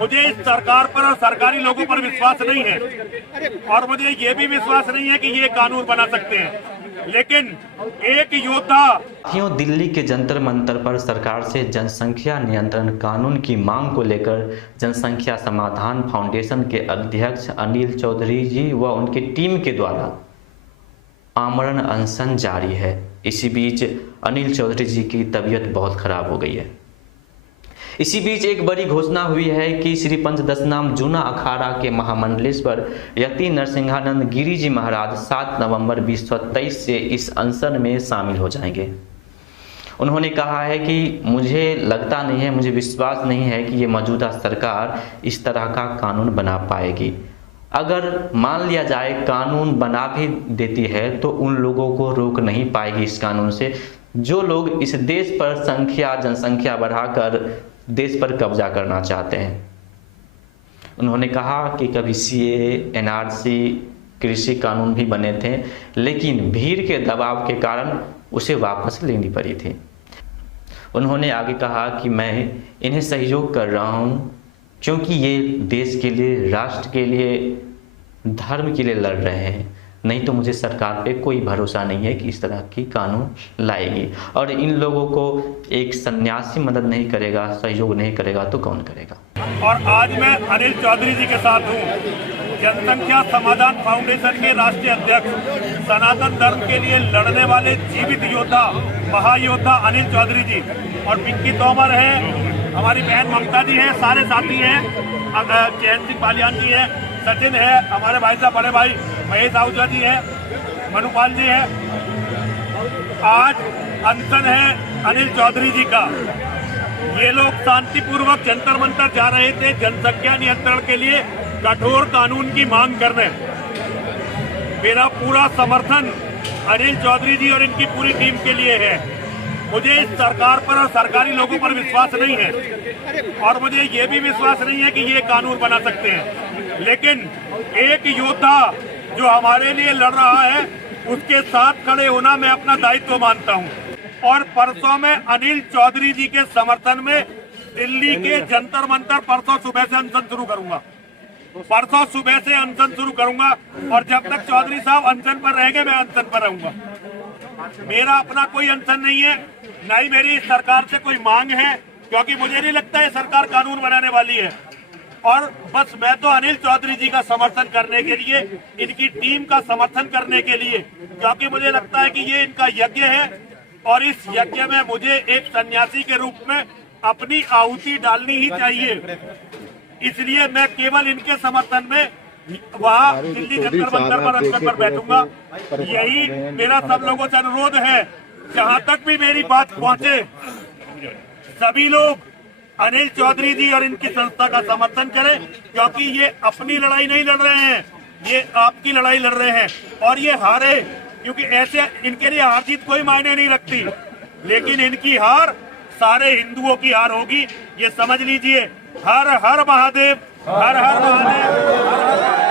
मुझे इस सरकार पर और सरकारी लोगों पर विश्वास नहीं है और मुझे ये भी विश्वास नहीं है कि ये कानून बना सकते हैं। लेकिन एक योद्धा दिल्ली के जंतर मंतर पर सरकार से जनसंख्या नियंत्रण कानून की मांग को लेकर जनसंख्या समाधान फाउंडेशन के अध्यक्ष अनिल चौधरी जी व उनकी टीम के द्वारा आमरण अनशन जारी है। इसी बीच अनिल चौधरी जी की तबीयत बहुत खराब हो गई है। इसी बीच एक बड़ी घोषणा हुई है कि श्री पंचदशनाम जूना अखाड़ा के महामंडलेश्वर यति नरसिंहानंद गिरी जी महाराज 7 नवंबर 2023 से इस अनशन में शामिल हो जाएंगे। उन्होंने कहा है कि मुझे लगता नहीं है, मुझे विश्वास नहीं है कि ये मौजूदा सरकार इस तरह का कानून बना पाएगी। अगर मान लिया जाए कानून बना भी देती है तो उन लोगों को रोक नहीं पाएगी इस कानून से जो लोग इस देश पर जनसंख्या बढ़ाकर देश पर कब्जा करना चाहते हैं। उन्होंने कहा कि कभी सीए, एनआरसी, कृषि कानून भी बने थे, लेकिन भीड़ के दबाव के कारण उसे वापस लेनी पड़ी थी। उन्होंने आगे कहा कि मैं इन्हें सहयोग कर रहा हूँ क्योंकि ये देश के लिए, राष्ट्र के लिए, धर्म के लिए लड़ रहे हैं। नहीं तो मुझे सरकार पे कोई भरोसा नहीं है कि इस तरह की कानून लाएगी। और इन लोगों को एक सन्यासी मदद नहीं करेगा, सहयोग नहीं करेगा तो कौन करेगा। और आज मैं अनिल चौधरी जी के साथ हूँ, जनसंख्या समाधान फाउंडेशन के राष्ट्रीय अध्यक्ष, सनातन धर्म के लिए लड़ने वाले जीवित योद्धा, महायोद्धा अनिल चौधरी जी और पिंकी तोमर है, हमारी बहन ममता जी है, सारे साथी हैं, चैन सिंह बालियान जी है, सचिन है, हमारे भाई साहब बड़े भाई महेश आहूजा जी है, मनुपाल जी है। आज अनशन है अनिल चौधरी जी का। ये लोग शांतिपूर्वक जंतर मंतर जा रहे थे जनसंख्या नियंत्रण के लिए कठोर कानून की मांग करने। मेरा पूरा समर्थन अनिल चौधरी जी और इनकी पूरी टीम के लिए है। मुझे इस सरकार पर और सरकारी लोगों पर विश्वास नहीं है और मुझे ये भी विश्वास नहीं है कि ये कानून बना सकते हैं। लेकिन एक योद्धा जो हमारे लिए लड़ रहा है उसके साथ खड़े होना मैं अपना दायित्व मानता हूं। और परसों में अनिल चौधरी जी के समर्थन में दिल्ली के जंतर मंतर परसों सुबह से अनशन शुरू करूंगा। परसों सुबह से अनशन शुरू करूंगा और जब तक चौधरी साहब अनशन पर रहेंगे मैं अनशन पर रहूंगा। मेरा अपना कोई अनशन नहीं है, न ही मेरी सरकार से कोई मांग है, क्योंकि मुझे नहीं लगता है सरकार कानून बनाने वाली है। और बस मैं तो अनिल चौधरी जी का समर्थन करने के लिए, इनकी टीम का समर्थन करने के लिए, क्योंकि मुझे लगता है कि ये इनका यज्ञ है और इस यज्ञ में मुझे एक सन्यासी के रूप में अपनी आहुति डालनी ही चाहिए। इसलिए मैं केवल इनके समर्थन में वहाँ दिल्ली जंतर मंतर पर अनशन पर बैठूंगा। यही मेरा सब लोगों से अनुरोध है। जहाँ तक भी मेरी बात पहुँचे, सभी लोग अनिल चौधरी जी और इनकी संस्था का समर्थन करें, क्योंकि ये अपनी लड़ाई नहीं लड़ रहे हैं, ये आपकी लड़ाई लड़ रहे हैं। और ये हारे, क्योंकि ऐसे इनके लिए हार जीत कोई मायने नहीं रखती, लेकिन इनकी हार सारे हिंदुओं की हार होगी, ये समझ लीजिए। हर हर महादेव, हर हर महादेव।